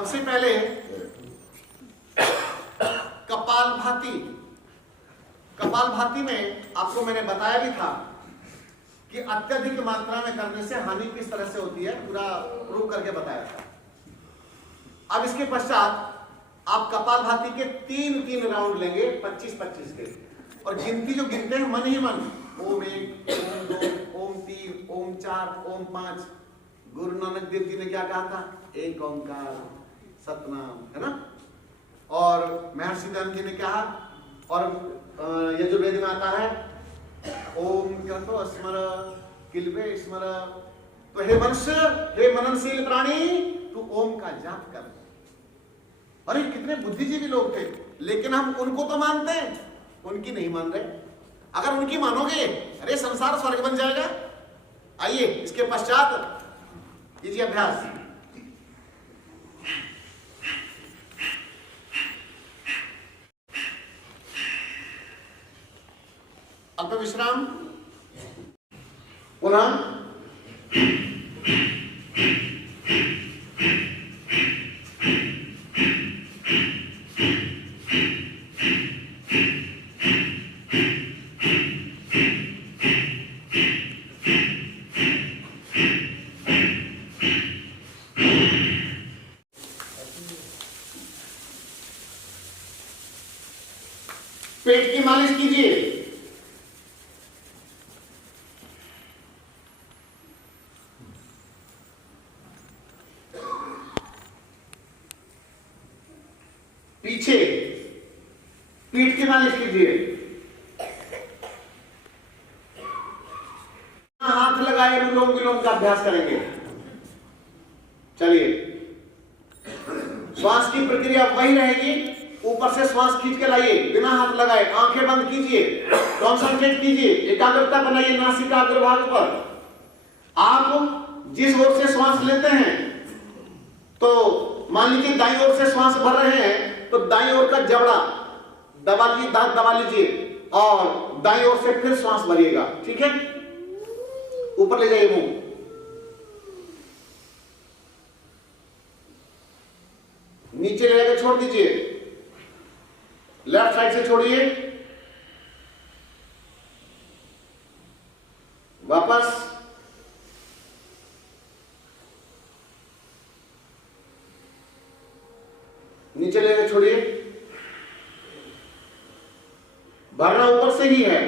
सबसे पहले कपालभाति। कपालभाति में आपको मैंने बताया भी था कि अत्यधिक मात्रा में करने से हानि किस तरह से होती है, पूरा प्रूव करके बताया था। अब इसके पश्चात आप कपालभाति के तीन राउंड लेंगे 25-25 के, और गिनती जो गिनते हैं मन ही मन, ओम 1, ओम 2, ओम 3, ओम 4, ओम 5। गुरु नानक देव जी ने क्या कहा था? एक ओंकार सतनाम, है ना। और महर्षि दयानंद जी ने कहा, और यजुर्वेद में आता है ओम क्रतो स्मर किल्वे स्मर। तो हे मनुष्य, हे मननशील प्राणी, तू ओम का जाप कर। अरे कितने बुद्धिजीवी लोग थे, लेकिन हम उनको तो मानते हैं, उनकी नहीं मान रहे। अगर उनकी मानोगे, अरे संसार स्वर्ग बन जाएगा। आइए इसके पश्चात कीजिए अभ्यास। अल्प विश्राम, पुनः पेट की मालिश कीजिए। पीछे पीठ की मालिश कीजिए। हाथ लगाए अनुलोम विलोम का अभ्यास करेंगे। चलिए, श्वास की प्रक्रिया वही रहेगी। ऊपर से श्वास खींच के लाइए, बिना हाथ लगाए, आंखें बंद कीजिए, कॉन्सेंट्रेट कीजिए, एकाग्रता बनाइए नासिका अग्रभाग पर। आप जिस ओर से श्वास लेते हैं, तो मान लीजिए दाईं ओर से श्वास भर रहे हैं, तो दाईं ओर का जबड़ा दबा लीजिए, दांत दबा लीजिए, और दाईं ओर से फिर श्वास भरिएगा। ठीक है, ऊपर ले जाइए मुंह। नीचे ले जाकर छोड़ दीजिए, लेफ्ट साइड से छोड़िए, वापस। नीचे लेकर छोड़िए। भरना ऊपर से ही है।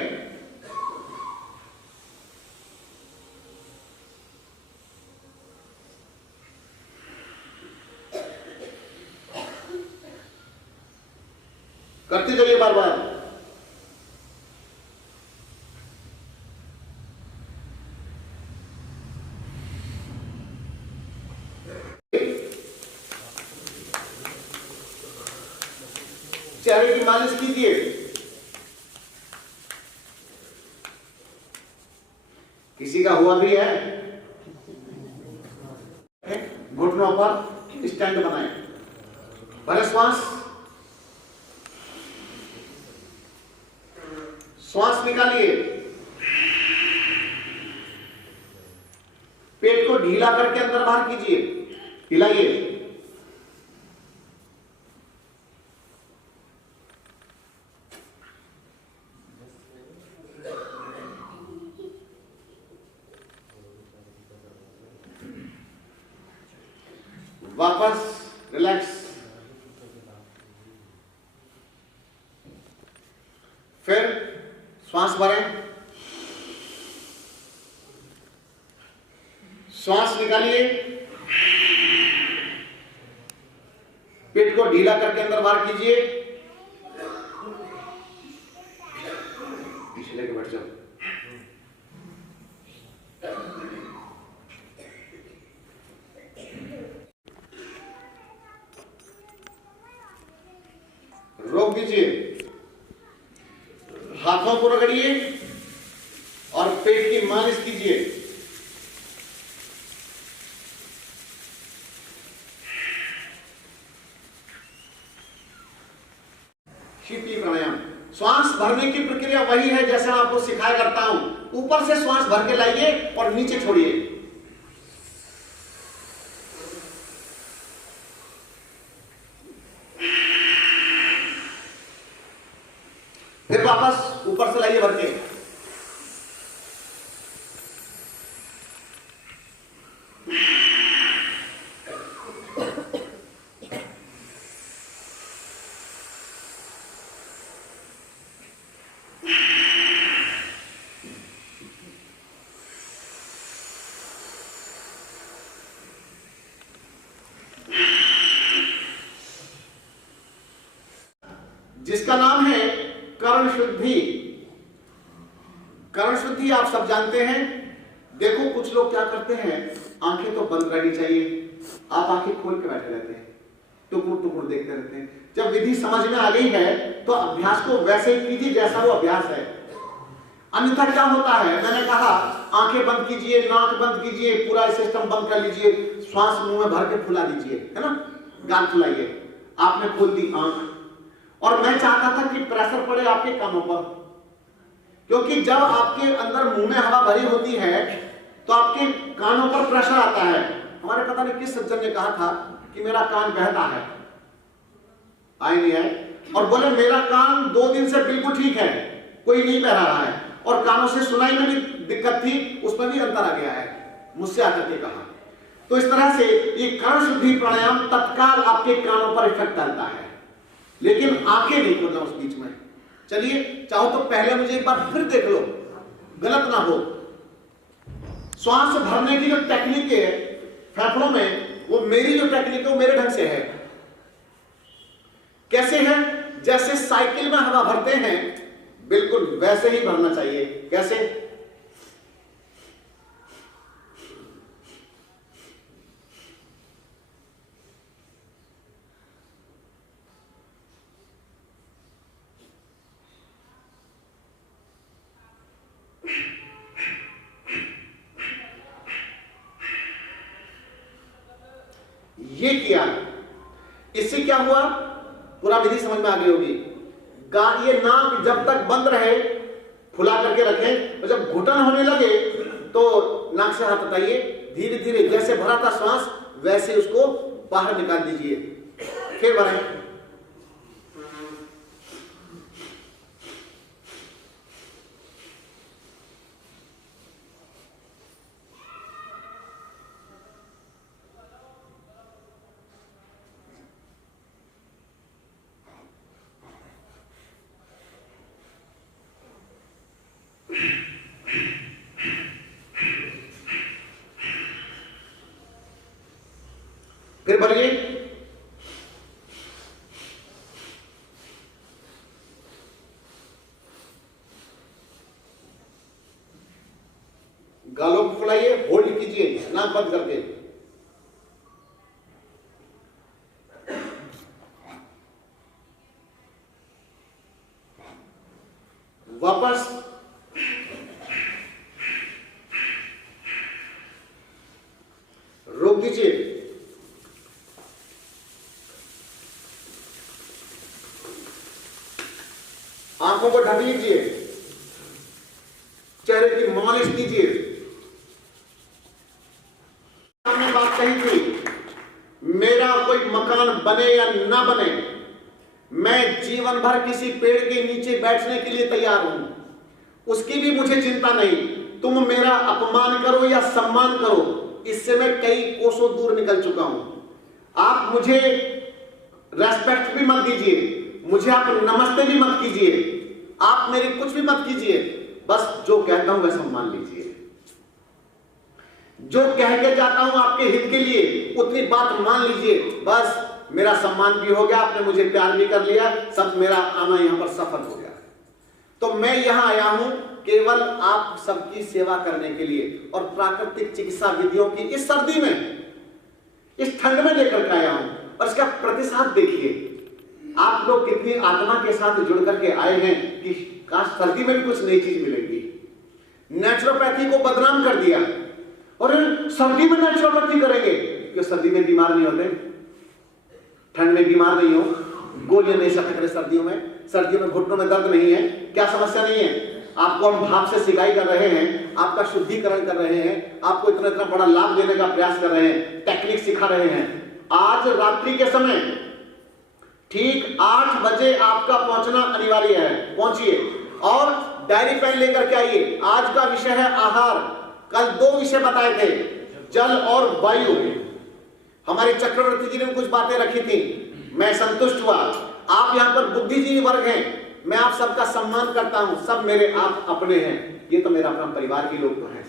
करते जाइए बार बार। चेहरे की मालिश कीजिए। किसी का हुआ भी है? घुटनों पर स्टैंड बनाए, भरे श्वास, श्वास निकालिए। पेट को ढीला करके अंदर बाहर कीजिए, हिलाइए। वापस रिलैक्स। फिर श्वास भरें, श्वास निकालिए, पेट को ढीला करके अंदर बाहर कीजिए। पीछे लेके बैठ जाओ। रोक दीजिए, हाथों को रगड़िए और पेट की मालिश कीजिए। शीतली प्राणायाम। श्वास भरने की प्रक्रिया वही है जैसे मैं आपको सिखाया करता हूं। ऊपर से श्वास भर के लाइए और नीचे छोड़िए। फिर वापस ऊपर से लाइए भर के। जिसका नाम है कर्ण शुद्धि। कर्ण शुद्धि आप सब जानते हैं। देखो कुछ लोग क्या करते हैं, आंखें तो बंद रहनी चाहिए, आप आंखें खोल के बैठे रहते हैं, टुकुर टुकुर देखते रहते हैं। जब विधि समझ में आ गई है तो अभ्यास को वैसे ही कीजिए जैसा वो अभ्यास है। अन्यथा क्या होता है, मैंने कहा आंखें बंद कीजिए, नाक बंद कीजिए, पूरा सिस्टम बंद कर लीजिए, श्वास मुंह में भर के फुला दीजिए, है ना, गाल फुलाइए। आपने खोल दी आंख, और मैं चाहता था कि प्रेशर पड़े आपके कानों पर, क्योंकि जब आपके अंदर मुंह में हवा भरी होती है तो आपके कानों पर प्रेशर आता है। हमारे पता नहीं किस सज्जन ने कहा था कि मेरा कान बहता है, आए नहीं आए, और बोले मेरा कान 2 दिन से बिल्कुल ठीक है, कोई नहीं बह रहा है, और कानों से सुनाई में भी दिक्कत थी, उसमें भी अंतर आ गया है, मुझसे आकर के कहा। तो इस तरह से ये कर्ण शुद्धि प्राणायाम तत्काल आपके कानों पर इफेक्ट डालता है, लेकिन आंखें नहीं खोलना उस बीच में। चलिए, चाहो तो पहले मुझे एक बार फिर देख लो, गलत ना हो। श्वास भरने की जो टेक्निक है फेफड़ों में, वो मेरी जो टेक्निक है वो मेरे ढंग से है। कैसे है? जैसे साइकिल में हवा भरते हैं बिल्कुल वैसे ही भरना चाहिए। कैसे? ये किया, इससे क्या हुआ, पूरा विधि समझ में आ गई होगी। ये नाक जब तक बंद रहे फुला करके रखें, और जब घुटन होने लगे तो नाक से हाथ हटाइए, धीरे धीरे जैसे भरा था श्वास वैसे उसको बाहर निकाल दीजिए, फिर भरें। फिर भरिए। गालों को फुलाइए, होल्ड कीजिए नाक बंद करके। वापस रोक दीजिए। आंखों को ढक लीजिए, चेहरे की मालिश कीजिए। हमने बात कही थी, मेरा कोई मकान बने या ना बने, मैं जीवन भर किसी पेड़ के नीचे बैठने के लिए तैयार हूं, उसकी भी मुझे चिंता नहीं। तुम मेरा अपमान करो या सम्मान करो, इससे मैं कई कोसों दूर निकल चुका हूं। आप मुझे रेस्पेक्ट भी मत दीजिए, मुझे आप नमस्ते भी मत कीजिए, आप मेरी कुछ भी मत कीजिए, बस जो कहता हूं वैसा मान लीजिए। जो कह के जाता हूं आपके हित के लिए उतनी बात मान लीजिए, बस मेरा सम्मान भी हो गया, आपने मुझे प्यार भी कर लिया, सब मेरा आना यहां पर सफल हो गया। तो मैं यहां आया हूं केवल आप सबकी सेवा करने के लिए, और प्राकृतिक चिकित्सा विधियों की इस सर्दी में, इस ठंड में लेकर के आया हूं। और इसका प्रतिसाद देखिए, आप लोग कितनी आत्मा के साथ जुड़ करके आए हैं कि काश सर्दी में भी कुछ नई चीज मिलेगी। नेचुरोपैथी को बदनाम कर दिया, और सर्दी में नेचुरोपैथी करेंगे, क्यों सर्दी में बीमार नहीं होते, ठंड में बीमार नहीं हो, गोलियां नहीं सटक रहे सर्दियों में घुटनों में दर्द नहीं है, क्या समस्या नहीं है। आपको हम भाप से सिकाई कर रहे हैं, आपका शुद्धिकरण कर रहे हैं, आपको इतना इतना बड़ा लाभ देने का प्रयास कर रहे हैं, टेक्निक सिखा रहे हैं। आज रात्रि के समय ठीक 8 बजे आपका पहुंचना अनिवार्य है, पहुंचिए और डायरी पेन लेकर के आइए। आज का विषय है आहार। कल 2 विषय बताए थे, जल और वायु। हमारे चक्रवर्ती जी ने कुछ बातें रखी थी, मैं संतुष्ट हुआ। आप यहां पर बुद्धिजीवी वर्ग हैं, मैं आप सबका सम्मान करता हूं, सब मेरे आप अपने हैं। ये तो मेरा अपना परिवार के लोग तो हैं,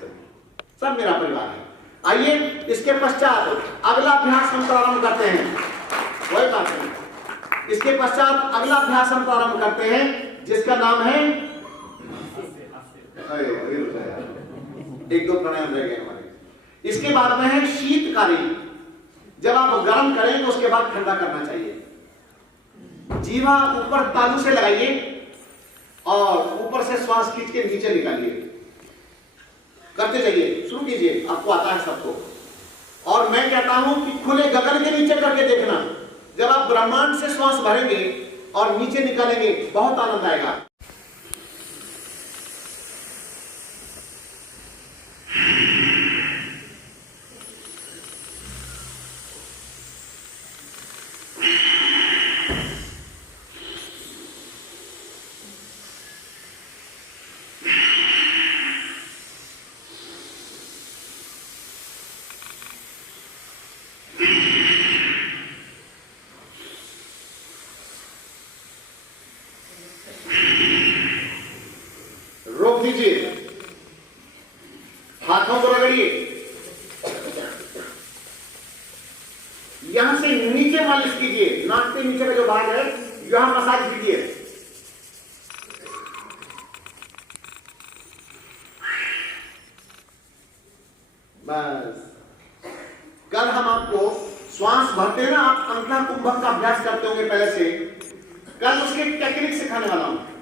सब मेरा परिवार है। आइए इसके पश्चात अगला अभ्यास हम प्रारंभ करते हैं। वही बात है, इसके पश्चात अगला अभ्यास हम प्रारंभ करते हैं जिसका नाम है, एक दो प्राणायाम रह गए हमारे। इसके बाद में है शीतकारी। जब आप गर्म करेंगे उसके बाद ठंडा करना चाहिए। जीवा ऊपर तालू से लगाइए और ऊपर से श्वास खींच के नीचे निकालिए। करते जाइए, शुरू कीजिए, आपको आता है सबको। और मैं कहता हूं कि खुले गगन के नीचे करके देखना। जब आप ब्रह्मांड से श्वास भरेंगे और नीचे निकालेंगे, बहुत आनंद आएगा। रोक दीजिए, हाथों को रगड़िए, यहां से नीचे मालिश कीजिए। नाक के नीचे का जो भाग है यहां मसाज कीजिए। बस। कल हम आपको श्वास भरते हैं ना, आप अंतः कुंभक का अभ्यास करते होंगे पहले से, कल उसके टेक्निक सिखाने वाला हूं।